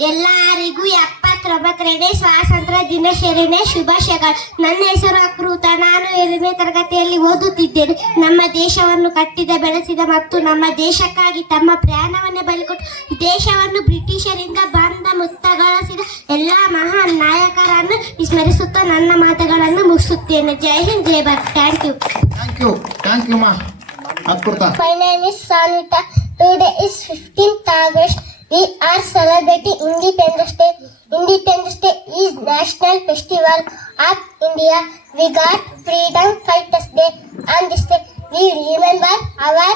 ಎಲ್ಲರಿಗೂ ಎಪ್ಪತ್ತೊಂಬತ್ತನೇ ಸ್ವಾತಂತ್ರ್ಯ ದಿನಾಚರಣೆ ಶುಭಾಶಯಗಳು. ನನ್ನ ಹೆಸರು ಅಕೃತ. ನಾನು ಎರಡನೇ ತರಗತಿಯಲ್ಲಿ ಓದುತ್ತಿದ್ದೇನೆ. ನಮ್ಮ ದೇಶವನ್ನು ಕಟ್ಟಿದ ಬೆಳೆಸಿದ ಮತ್ತು ನಮ್ಮ ದೇಶಕ್ಕಾಗಿ ತಮ್ಮ ಪ್ರಾಣವನ್ನೇ ಬಲಿಕೊಟ್ಟು ದೇಶವನ್ನು ಬ್ರಿಟಿಷರಿಂದ ಬಂದ ಮುಕ್ತಗೊಳಿಸಿದ ಎಲ್ಲ ಮಹಾನ್ ನಾಯಕರನ್ನು ಸ್ಮರಿಸುತ್ತಾ ನನ್ನ ಮಾತುಗಳನ್ನು ಮುಗಿಸುತ್ತೇನೆ. Jai Hind Jai Bharat. Thank you. Thank you. Thank you ma'am. ಅಕೃತ my name is Sanita. Today is 15th August. We are celebrating Independence Day. Independence Day is National Festival of India. We got Freedom Fighters Day. On this day, we remember our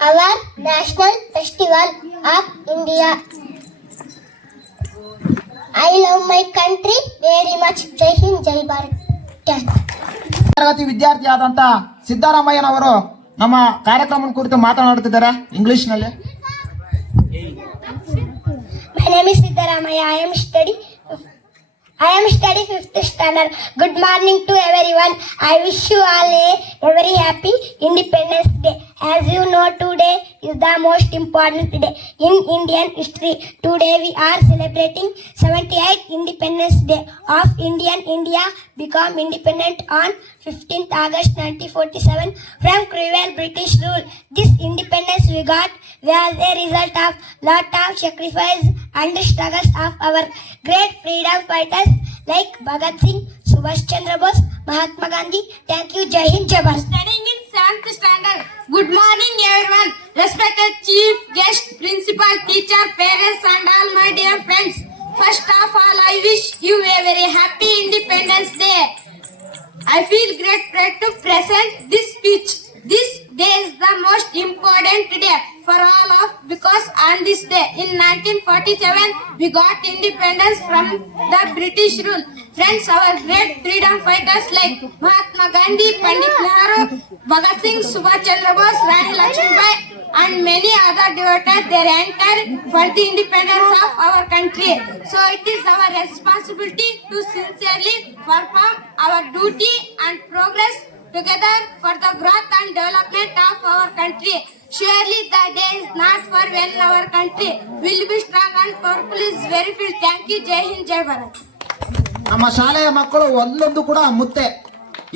our National Festival of India. I love my country very much. Jai Hind, Jai Bharat. ತರಗತಿ ವಿದ್ಯಾರ್ಥಿ ಸಿದ್ದರಾಮಯ್ಯನವರು ನಮ್ಮ ಕಾರ್ಯಕ್ರಮ ಕುರಿತು ಮಾತನಾಡುತ್ತಿದ್ದಾರೆ ಇಂಗ್ಲಿಷ್ನಲ್ಲಿ My name is Siddaramaya. I am study. I am study fifth standard. Good morning to everyone. I wish you all a very happy Independence Day. As you know, today is the most important day in Indian history. Today we are celebrating 78th Independence Day of Indian India become independent on 15th August 1947 from cruel British rule. This independence we got was a result of lot of sacrifice and struggles of our great freedom fighters like Bhagat Singh, Subhash Chandra Bose, Mahatma Gandhi. Thank you, Jai Hind, Jai Bharat. 7th standard. Good morning everyone. Respected chief, guest, principal, teacher, parents and all my dear friends. First of all, I wish you a very happy Independence Day. I feel great pride to present this speech. This day is the most important day for all of because on this day in 1947 we got independence from the British rule. Friends, our great freedom fighters like Mahatma Gandhi, Pandit Nehru, Bhagat Singh, Subhash Chandra Bose, Rani Lakshmibai and many other devoted their entire for the independence of our country. So it is our responsibility to sincerely perform our duty and progress together for the growth and development of our country. Surely the day is not for when our country will be strong and powerful is very full. Thank you. Jai Hind, Jai Bharat. ನಮ್ಮ ಶಾಲೆಯ ಮಕ್ಕಳು ಒಂದೊಂದು ಕೂಡ ಮುತ್ತೆ.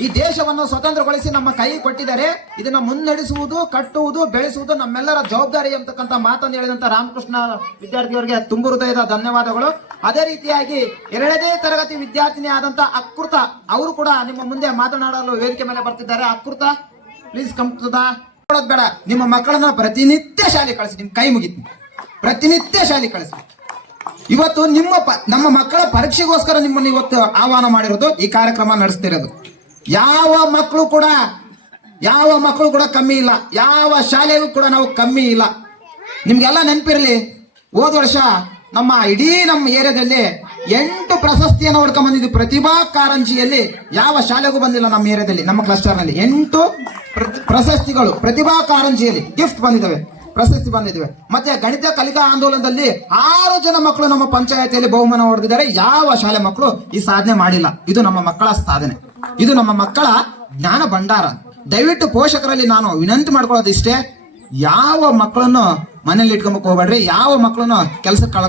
ಈ ದೇಶವನ್ನು ಸ್ವತಂತ್ರಗೊಳಿಸಿ ನಮ್ಮ ಕೈ ಕೊಟ್ಟಿದ್ದಾರೆ. ಇದನ್ನ ಮುನ್ನಡೆಸುವುದು, ಕಟ್ಟುವುದು, ಬೆಳೆಸುವುದು ನಮ್ಮೆಲ್ಲರ ಜವಾಬ್ದಾರಿ ಅಂತಕ್ಕಂಥ ಮಾತನ್ನು ಹೇಳಿದಂತ ರಾಮಕೃಷ್ಣ ವಿದ್ಯಾರ್ಥಿಯವರಿಗೆ ತುಂಬು ಹೃದಯದ ಧನ್ಯವಾದಗಳು. ಅದೇ ರೀತಿಯಾಗಿ ಎರಡನೇ ತರಗತಿ ವಿದ್ಯಾರ್ಥಿನಿ ಆದಂತ ಅಕೃತ, ಅವರು ಕೂಡ ನಿಮ್ಮ ಮುಂದೆ ಮಾತನಾಡಲು ವೇದಿಕೆ ಮೇಲೆ ಬರ್ತಿದ್ದಾರೆ. ಅಕೃತ ಪ್ಲೀಸ್ ಕಂಪ್ತದ ಬೇಡ. ನಿಮ್ಮ ಮಕ್ಕಳನ್ನ ಪ್ರತಿನಿತ್ಯ ಶಾಲೆ ಕಳಿಸಿ, ನಿಮ್ ಕೈ ಮುಗಿತು. ಪ್ರತಿನಿತ್ಯ ಶಾಲೆ ಕಳಿಸಿ. ಇವತ್ತು ನಿಮ್ಮ ನಮ್ಮ ಮಕ್ಕಳ ಪರೀಕ್ಷೆಗೋಸ್ಕರ ನಿಮ್ಮನ್ನು ಇವತ್ತು ಆಹ್ವಾನ ಮಾಡಿರೋದು ಈ ಕಾರ್ಯಕ್ರಮ ನಡೆಸ್ತಿರೋದು. ಯಾವ ಮಕ್ಕಳು ಕೂಡ, ಯಾವ ಮಕ್ಕಳು ಕೂಡ ಕಮ್ಮಿ ಇಲ್ಲ. ಯಾವ ಶಾಲೆಗೂ ಕೂಡ ನಾವು ಕಮ್ಮಿ ಇಲ್ಲ. ನಿಮ್ಗೆಲ್ಲ ನೆನಪಿರಲಿ, ಹೋದ ವರ್ಷ ನಮ್ಮ ಇಡೀ ನಮ್ಮ ಏರಿಯಾದಲ್ಲಿ ಎಂಟು ಪ್ರಶಸ್ತಿಯನ್ನು ಹೊಡ್ಕೊಂಡ್ ಬಂದಿದ್ವಿ ಪ್ರತಿಭಾ ಕಾರಂಜಿಯಲ್ಲಿ ಯಾವ ಶಾಲೆಗೂ ಬಂದಿಲ್ಲ ನಮ್ಮ ಏರಿಯಾದಲ್ಲಿ, ನಮ್ಮ ಕ್ಲಸ್ಟರ್ನಲ್ಲಿ ಎಂಟು ಪ್ರ- ಪ್ರಶಸ್ತಿಗಳು ಪ್ರತಿಭಾ ಕಾರಂಜಿಯಲ್ಲಿ ಗಿಫ್ಟ್ ಬಂದಿದ್ದಾವೆ. ಪ್ರಶಸ್ತಿ ಬಂದಿದ್ದೇವೆ ಮತ್ತೆ ಗಣಿತ ಕಲಿಕಾ ಆಂದೋಲನದಲ್ಲಿ ಆರು ಜನ ಮಕ್ಕಳು ನಮ್ಮ ಪಂಚಾಯತಿಯಲ್ಲಿ ಬಹುಮಾನ ಹೊಡೆದಿದ್ದಾರೆ. ಯಾವ ಶಾಲೆ ಮಕ್ಕಳು ಈ ಸಾಧನೆ ಮಾಡಿಲ್ಲ? ಇದು ನಮ್ಮ ಮಕ್ಕಳ ಸಾಧನೆ. ಇದು ನಮ್ಮ ಮಕ್ಕಳ ಜ್ಞಾನ ಭಂಡಾರ. ದಯವಿಟ್ಟು ಪೋಷಕರಲ್ಲಿ ನಾನು ವಿನಂತಿ ಮಾಡ್ಕೊಳ್ಳೋದು ಇಷ್ಟೇ. ಯಾವ ಮಕ್ಕಳನ್ನು ಮನೇಲಿ ಇಟ್ಕೊಂಬಕ್ ಹೋಗ್ಬೇಡ್ರಿ. ಯಾವ ಮಕ್ಕಳನ್ನು ಕೆಲಸ ಕಳ,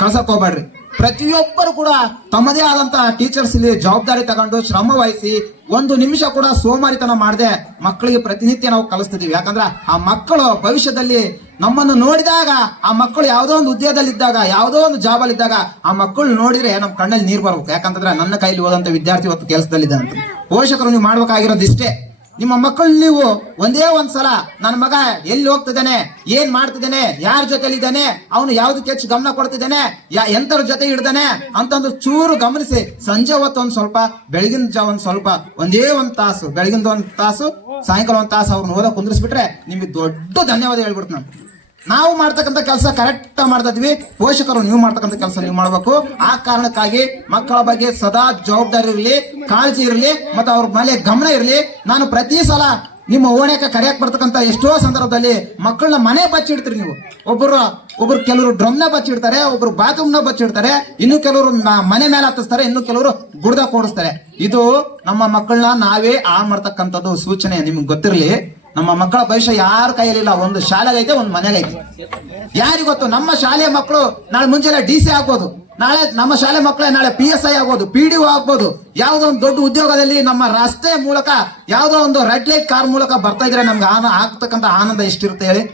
ಕಳ್ಸಕ್ ಹೋಗ್ಬೇಡ್ರಿ. ಪ್ರತಿಯೊಬ್ಬರು ಕೂಡ ತಮ್ಮದೇ ಆದಂತಹ ಟೀಚರ್ಸ್ ಇಲ್ಲಿ ಜವಾಬ್ದಾರಿ ತಗೊಂಡು ಶ್ರಮ ವಹಿಸಿ ಒಂದು ನಿಮಿಷ ಕೂಡ ಸೋಮಾರಿತನ ಮಾಡದೆ ಮಕ್ಕಳಿಗೆ ಪ್ರತಿನಿತ್ಯ ನಾವು ಕಲಿಸ್ತಿದೀವಿ ಯಾಕಂದ್ರೆ ಆ ಮಕ್ಕಳು ಭವಿಷ್ಯದಲ್ಲಿ ನಮ್ಮನ್ನು ನೋಡಿದಾಗ, ಆ ಮಕ್ಕಳು ಯಾವುದೋ ಒಂದು ಉದ್ಯೋಗದಲ್ಲಿದ್ದಾಗ, ಯಾವುದೋ ಒಂದು ಜಾಬ್ ಅಲ್ಲಿ ಇದ್ದಾಗ ಆ ಮಕ್ಕಳು ನೋಡಿದ್ರೆ ನಮ್ಮ ಕಣ್ಣಲ್ಲಿ ನೀರು ಬರ್ಬೇಕು ಯಾಕಂತಂದ್ರೆ ನನ್ನ ಕೈಲಿ ಓದಂತ ವಿದ್ಯಾರ್ಥಿ ಇವತ್ತು ಕೆಲಸದಲ್ಲಿದ್ದಾನೆ ಅಂತ ಪೋಷಕರು ನೀವು ಮಾಡ್ಬೇಕಾಗಿರೋದು ಇಷ್ಟೇ. ನಿಮ್ಮ ಮಕ್ಕಳು ನೀವು ಒಂದೇ ಒಂದ್ಸಲ ನನ್ನ ಮಗ ಎಲ್ಲಿ ಹೋಗ್ತಿದ್ದಾನೆ, ಏನ್ ಮಾಡ್ತಿದ್ದಾನೆ, ಯಾರ ಜೊತೆಲಿ ಇದ್ದಾನೆ ಅವನು ಯಾವ್ದಕ್ಕೆ ಹೆಚ್ಚು ಗಮನ ಕೊಡ್ತಿದ್ದಾನೆ ಎಂತರ ಜೊತೆ ಹಿಡ್ದಾನೆ ಅಂತಂದು ಚೂರು ಗಮನಿಸಿ. ಸಂಜೆ ಹೊತ್ತು ಒಂದ್ ಸ್ವಲ್ಪ, ಬೆಳಗಿನ ಜಾವ ಒಂದ್ ಸ್ವಲ್ಪ, ಒಂದೇ ಒಂದ್ ತಾಸು ಬೆಳಗಿನ ಒಂದ್ ತಾಸು, ಸಾಯಂಕಾಲ ಒಂದ್ ತಾಸು ಅವ್ರನ್ನ ಓದೋ ಕುಂದ್ರಿಸ್ಬಿಟ್ರೆ ನಿಮ್ಗೆ ದೊಡ್ಡ ಧನ್ಯವಾದ ಹೇಳ್ಬಿಡ್ತು ನಾನು. ನಾವು ಮಾಡ್ತಕ್ಕಂಥ ಕೆಲಸ ಕರೆಕ್ಟ್ ಮಾಡ್ತಾ ಇದ್ವಿ. ಪೋಷಕರು ನೀವು ಮಾಡ್ತಕ್ಕಂಥ ಕೆಲಸ ನೀವು ಮಾಡಬೇಕು. ಆ ಕಾರಣಕ್ಕಾಗಿ ಮಕ್ಕಳ ಬಗ್ಗೆ ಸದಾ ಜವಾಬ್ದಾರಿ ಇರಲಿ, ಕಾಳಜಿ ಇರಲಿ, ಮತ್ತು ಅವ್ರ ಮೇಲೆ ಗಮನ ಇರಲಿ. ನಾನು ಪ್ರತಿ ಸಲ ನಿಮ್ಮ ಓಣ್ಯಾಕ ಕರೆಯಕ್ ಬರ್ತಕ್ಕಂಥ ಎಷ್ಟೋ ಸಂದರ್ಭದಲ್ಲಿ ಮಕ್ಕಳನ್ನ ಮನೆ ಬಚ್ಚಿಡ್ತೀರಿ ನೀವು. ಒಬ್ಬರು ಒಬ್ರು ಕೆಲವರು ಡ್ರಮ್ನ ಬಚ್ಚಿಡ್ತಾರೆ, ಒಬ್ರು ಬಾತ್ರೂಮ್ನ ಬಚ್ಚಿಡ್ತಾರೆ, ಇನ್ನು ಕೆಲವರು ಮನೆ ಮೇಲೆ ಹತ್ತಿಸ್ತಾರೆ, ಇನ್ನು ಕೆಲವರು ಗುಡ್ದ ಕೂಡಿಸ್ತಾರೆ. ಇದು ನಮ್ಮ ಮಕ್ಕಳನ್ನ ನಾವೇ ಆ ಮಾಡ್ತಕ್ಕಂಥದ್ದು ಸೂಚನೆ, ನಿಮ್ಗೆ ಗೊತ್ತಿರಲಿ. ನಮ್ಮ ಮಕ್ಕಳ ಭವಿಷ್ಯ ಯಾರ ಕೈಯಲ್ಲಿಲ್ಲ, ಒಂದು ಶಾಲೆಗೈತೆ ಒಂದು ಮನೆಗೈತೆ ಯಾರಿಗ್ ಗೊತ್ತು? ನಮ್ಮ ಶಾಲೆಯ ಮಕ್ಕಳು ನಾಳೆ ಮುಂಚೆಲ್ಲ ಡಿ ಸಿ ಆಗ್ಬೋದು. ನಾಳೆ ನಮ್ಮ ಶಾಲೆ ಮಕ್ಕಳೇ ನಾಳೆ ಪಿ ಎಸ್ ಐ ಆಗ್ಬೋದು, ಪಿ ಡಿ ಆಗ್ಬೋದು. ಯಾವುದೋ ಒಂದು ದೊಡ್ಡ ಉದ್ಯೋಗದಲ್ಲಿ ನಮ್ಮ ರಸ್ತೆ ಮೂಲಕ, ಯಾವುದೋ ಒಂದು ರೆಡ್ ಲೈಟ್ ಕಾರ್ ಮೂಲಕ ಬರ್ತಾ ಇದ್ರೆ ನಮ್ಗೆ ಆನ, ಆಗ್ತಕ್ಕಂಥ ಆನಂದ ಎಷ್ಟಿರುತ್ತೆ ಹೇಳಿ?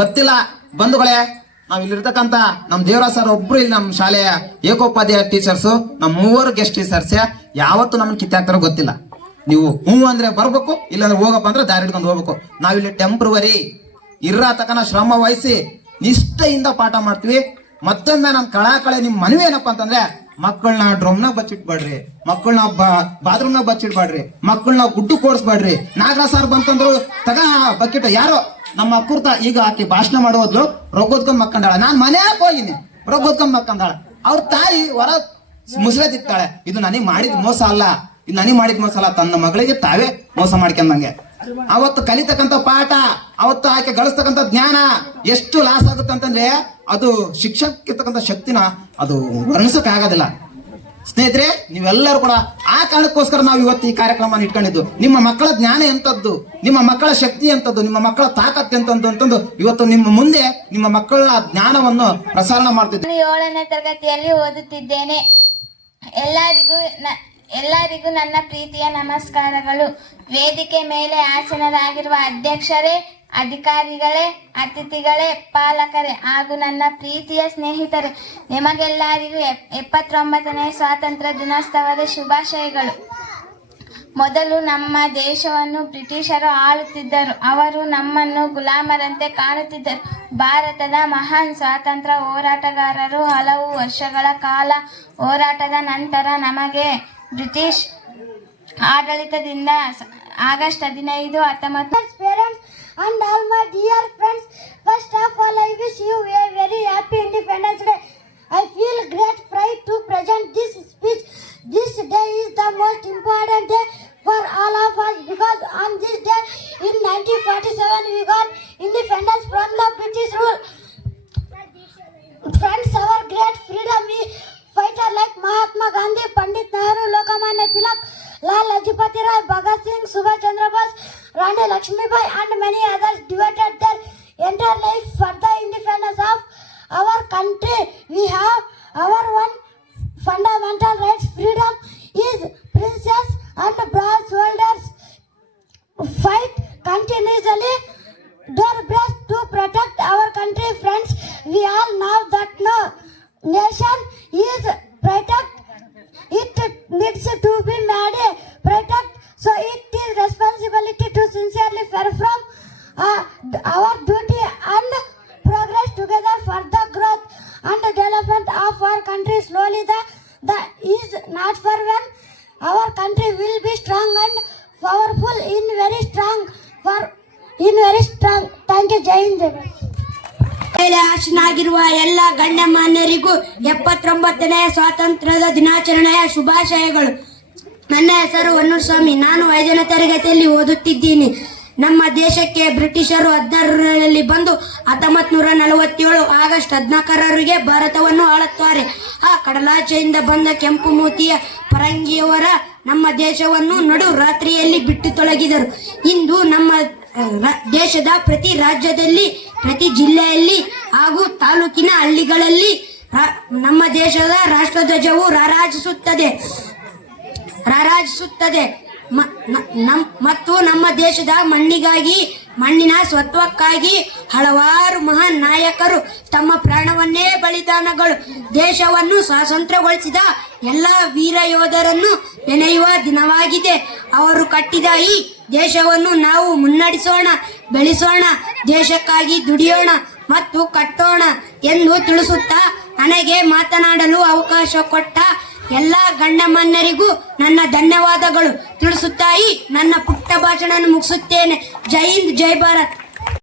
ಗೊತ್ತಿಲ್ಲ. ಬಂಧುಗಳೇ, ನಾವ್ ಇಲ್ಲಿರ್ತಕ್ಕಂತ ನಮ್ಮ ದೇವರಾಜ್ ಸರ್ ಒಬ್ರು ಇಲ್ಲಿ ನಮ್ಮ ಶಾಲೆಯ ಏಕೋಪಾಧ್ಯಾಯ ಟೀಚರ್ಸ್ ನಮ್ಮ ಮೂವರು ಗೆಸ್ಟ್ ಟೀಚರ್ಸ್ ಯಾವತ್ತು ನಮ್ಗೆ ಕಿತ್ತಾಕ್ತಾರೋ ಗೊತ್ತಿಲ್ಲ. ನೀವು ಹ್ಞೂ ಅಂದ್ರೆ ಬರ್ಬೇಕು, ಇಲ್ಲಾಂದ್ರೆ ಹೋಗಪ್ಪ ಅಂದ್ರೆ ದಾರಿ ಹಿಡ್ಕೊಂಡು ಹೋಗ್ಬೇಕು. ನಾವಿಲ್ಲಿ ಟೆಂಪ್ರವರಿ ಇರ ತಕನ ಶ್ರಮ ವಹಿಸಿ ನಿಷ್ಠೆಯಿಂದ ಪಾಠ ಮಾಡ್ತೀವಿ. ಮತ್ತೊಮ್ಮೆ ನಮ್ ಕಳಕಳೆ ನಿಮ್ ಮನವಿ ಏನಪ್ಪ ಅಂತಂದ್ರೆ ಮಕ್ಕಳನ್ನ ಡ್ರಮ್ನ ಬಚ್ಚಿಟ್ಬೇಡ್ರಿ ಮಕ್ಕಳನ್ನ ಬಾತ್ರೂಮ್ನ ಬಚ್ಚಿಡ್ಬೇಡ್ರಿ ಮಕ್ಕಳನ್ನ ಗುಡ್ಡು ಕೋಡ್ಸ್ಬೇಡ್ರಿ ನಾಗರಾಜ್ ಸರ್ ಬಂತಂದ್ರು, ತಗ ಬಕೆಟ್ ಯಾರೋ ನಮ್ಮ ಕುರ್ತ ಈಗ ಆಕೆ ಭಾಷಣ ಮಾಡೋದ್ಲು ರೊಗ್ಗೋದ್ಕೊಂಡ್ ಮಕ್ಕಂಡಾಳ ನಾನ್ ಮನ್ಯಾಗ ಹೋಗಿನಿ, ರೊಗ್ಗೋದ್ಕೊಂಡ್ ಮಕ್ಕಂದಾಳ. ಅವ್ರ ತಾಯಿ ಹೊರ ಮುಸ್ರೆ ತಿಕ್ತಾಳೆ ಇದು ನನಗೆ ಮಾಡಿದ ಮೋಸ ಅಲ್ಲ. ಇದು ನನಗೆ ಮಾಡಿದ ಮೋಸ ಅಲ್ಲ ತನ್ನ ಮಗಳಿಗೆ ತಾವೇ ಮೋಸ ಮಾಡ್ಕೊಂಡಂಗೆ. ಅವತ್ತು ಕಲಿತಕ್ಕಂಥ ಪಾಠ, ಅವತ್ತು ಆಕೆ ಗಳಿಸ್ತಕ್ಕಂಥ ಜ್ಞಾನ ಎಷ್ಟು ಲಾಸ್ ಆಗುತ್ತೆ ಅಂತಂದ್ರೆ ಅದು ಶಿಕ್ಷಕಿರ್ತಕ್ಕಂಥ ಶಕ್ತಿನ ಅದು ವರ್ಣಿಸಕ್ ಆಗೋದಿಲ್ಲ. ಸ್ನೇಹಿತರೆ, ನೀವೆಲ್ಲರೂ ಕೂಡ ಆ ಕಾರಣಕ್ಕೋಸ್ಕರ ನಾವು ಇವತ್ತು ಈ ಕಾರ್ಯಕ್ರಮ ಇಟ್ಕೊಂಡಿದ್ದು. ನಿಮ್ಮ ಮಕ್ಕಳ ಜ್ಞಾನ ಎಂತದ್ದು ನಿಮ್ಮ ಮಕ್ಕಳ ಶಕ್ತಿ ಎಂತದ್ದು ನಿಮ್ಮ ಮಕ್ಕಳ ತಾಕತ್ ಎಂತದ್ದು ಅಂತಂದು ಇವತ್ತು ನಿಮ್ಮ ಮುಂದೆ ನಿಮ್ಮ ಮಕ್ಕಳ ಜ್ಞಾನವನ್ನು ಪ್ರಸಾರ ಮಾಡ್ತಿದ್ದೆ. ನಾನು ಏಳನೇ ತರಗತಿಯಲ್ಲಿ ಓದುತ್ತಿದ್ದೇನೆ. ಎಲ್ಲರಿಗೂ ಎಲ್ಲರಿಗೂ ನನ್ನ ಪ್ರೀತಿಯ ನಮಸ್ಕಾರಗಳು. ವೇದಿಕೆ ಮೇಲೆ ಆಸೀನರಾಗಿರುವ ಅಧ್ಯಕ್ಷರೇ, ಅಧಿಕಾರಿಗಳೇ, ಅತಿಥಿಗಳೇ, ಪಾಲಕರೇ ಹಾಗೂ ನನ್ನ ಪ್ರೀತಿಯ ಸ್ನೇಹಿತರೇ, ನಿಮಗೆಲ್ಲರಿಗೂ ಎಪ್- ಎಪ್ಪತ್ತೊಂಬತ್ತನೇ ಸ್ವಾತಂತ್ರ್ಯ ದಿನೋತ್ಸವದ ಶುಭಾಶಯಗಳು. ಮೊದಲು ನಮ್ಮ ದೇಶವನ್ನು ಬ್ರಿಟಿಷರು ಆಳುತ್ತಿದ್ದರು. ಅವರು ನಮ್ಮನ್ನು ಗುಲಾಮರಂತೆ ಕಾಣುತ್ತಿದ್ದರು. ಭಾರತದ ಮಹಾನ್ ಸ್ವಾತಂತ್ರ್ಯ ಹೋರಾಟಗಾರರು ಹಲವು ವರ್ಷಗಳ ಕಾಲ ಹೋರಾಟದ ನಂತರ ನಮಗೆ ಬ್ರಿಟಿಷ್ ಆಡಳಿತದಿಂದ ಸ- ಆಗಸ್ಟ್ ಹದಿನೈದು ಹತ್ತೊಂಬತ್ತು parents and all my dear friends. First of all, I wish you a very happy Independence Day. I feel great pride to present this speech. This day is the most important day for all of us because on this day in 1947 we got independence from the British rule. Friends, our great freedom we fighter like Mahatma Gandhi, Pandit Nehru, Lokmanya Tilak, Lal Lajpati Rai, Bhagat Singh, Subhash Chandra Bose, Rani Lakshmibai, and many others devoted their entire life for the independence of our country. We have our one fundamental rights. Freedom is princess and broad shoulders fight continuously door breast to protect our country friends we all know that no nation is protect it needs to be made protect so it is responsibility to sincerely perform uh, our duty and progress together for the growth and development of our country slowly ಆಶನಾಗಿರುವ ಎಲ್ಲ ಗಣ್ಯಮಾನ್ಯರಿಗೂ ಎಪ್ಪತ್ತೊಂಬತ್ತನೇ ಸ್ವಾತಂತ್ರ್ಯದ ದಿನಾಚರಣೆಯ ಶುಭಾಶಯಗಳು. ನನ್ನ ಹೆಸರು ವನ್ನೂರ್ ಸ್ವಾಮಿ ನಾನು ಐದನೇ ತರಗತಿಯಲ್ಲಿ ಓದುತ್ತಿದ್ದೀನಿ. ನಮ್ಮ ದೇಶಕ್ಕೆ ಬ್ರಿಟಿಷರು ಹದಿನಾರರಲ್ಲಿ ಬಂದು ಹತ್ತೊಂಬತ್ತು ನೂರ ನಲವತ್ತೇಳು ಆಗಸ್ಟ್ ಹದಿನಾಲ್ಕರವರೆಗೆ ಭಾರತವನ್ನು ಆಳುತ್ತಾರೆ. ಆ ಕಡಲಾಚೆಯಿಂದ ಬಂದ ಕೆಂಪು ಮೂತಿಯ ಪರಂಗಿಯವರ ನಮ್ಮ ದೇಶವನ್ನು ನಡು ರಾತ್ರಿಯಲ್ಲಿ ಬಿಟ್ಟು ತೊಲಗಿದರು. ಇಂದು ನಮ್ಮ ದೇಶದ ಪ್ರತಿ ರಾಜ್ಯದಲ್ಲಿ ಪ್ರತಿ ಜಿಲ್ಲೆಯಲ್ಲಿ ಹಾಗೂ ತಾಲೂಕಿನ ಹಳ್ಳಿಗಳಲ್ಲಿ ನಮ್ಮ ದೇಶದ ರಾಷ್ಟ್ರಧ್ವಜವು ರಾರಾಜಿಸುತ್ತದೆ. ರಾರಾಜಿಸುತ್ತದೆ. ಮತ್ತು ನಮ್ಮ ದೇಶದ ಮಣ್ಣಿಗಾಗಿ, ಮಣ್ಣಿನ ಸ್ವತ್ವಕ್ಕಾಗಿ ಹಲವಾರು ಮಹಾನ್ ನಾಯಕರು ತಮ್ಮ ಪ್ರಾಣವನ್ನೇ ಬಲಿದಾನಗಳು. ದೇಶವನ್ನು ಸ್ವಾತಂತ್ರ್ಯಗೊಳಿಸಿದ ಎಲ್ಲ ವೀರ ಯೋಧರನ್ನು ನೆನೆಯುವ ದಿನವಾಗಿದೆ. ಅವರು ಕಟ್ಟಿದ ಈ ದೇಶವನ್ನು ನಾವು ಮುನ್ನಡೆಸೋಣ. ಬೆಳೆಸೋಣ, ದೇಶಕ್ಕಾಗಿ ದುಡಿಯೋಣ ಮತ್ತು ಕಟ್ಟೋಣ ಎಂದು ತಿಳಿಸುತ್ತಾ ನನಗೆ ಮಾತನಾಡಲು ಅವಕಾಶ ಕೊಟ್ಟ ಎಲ್ಲ ಗಣ್ಯಮಾನ್ಯರಿಗೂ ನನ್ನ ಧನ್ಯವಾದಗಳು. ತಿಳಿಸುತ್ತಾ ಈ ನನ್ನ ಪುಟ್ಟ ಭಾಷಣ ಮುಗಿಸುತ್ತೇನೆ. ಜೈ ಹಿಂದ್, ಜೈ ಭಾರತ್.